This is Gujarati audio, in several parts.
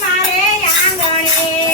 મારે આંગણે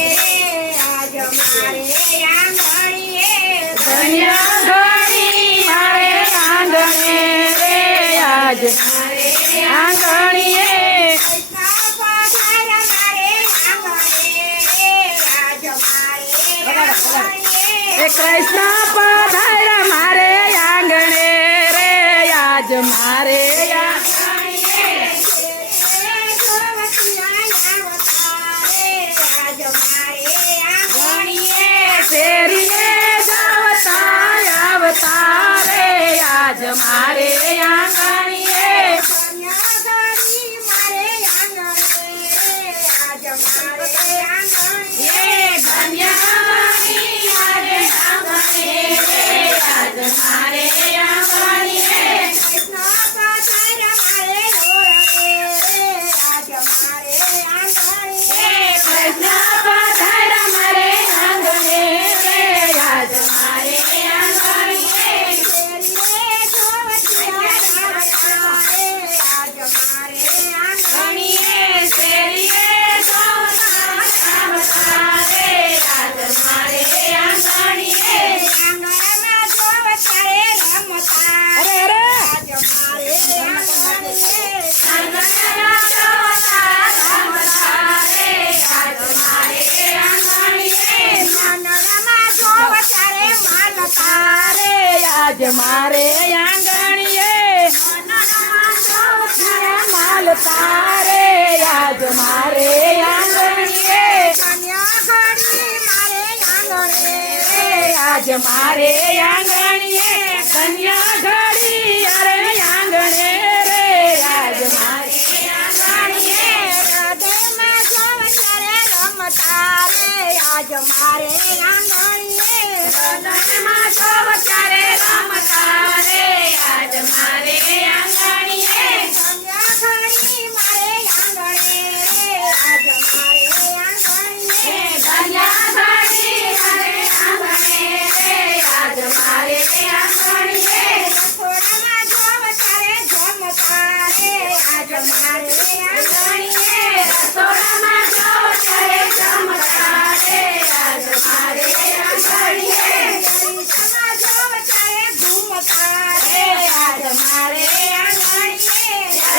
આજ મારે આંગણીએ. માલ તારે આજ મારે આંગણીએ. આજ મારે આંગણીએ. तारे आज हमारे आँगन में राम तारे आज हमारे आँगन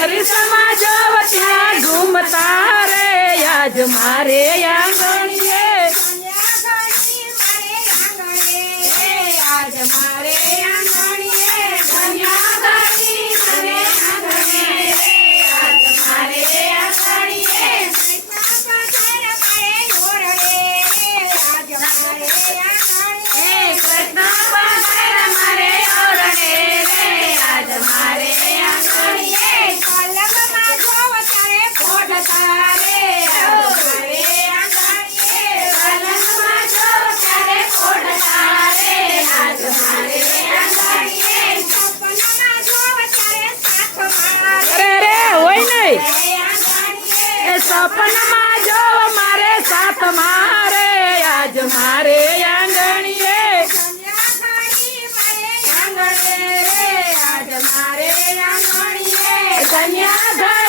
રે સમાજ ત્યાં ઘૂમતા રે આજ મારે આંગણીએ સપનમાં જો મારે સાથ મારે આજ મારે આંગણીએ આજ મારે આંગણીએ કન્યા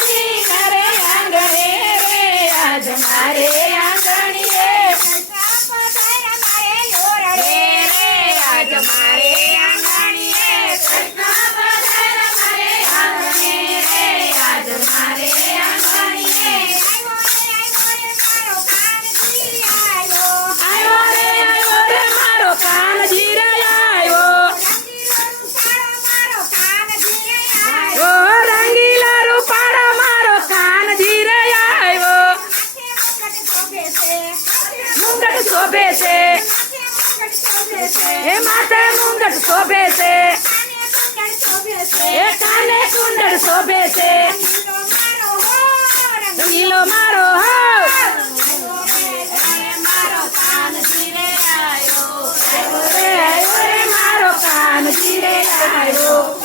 મુંગટ શોભે છે. હે માથે મુંગટ શોભે છે. હે કાને કુંડળ શોભે છે. લીલો મારો હાવ. મારો કાન ચીરે આવ્યો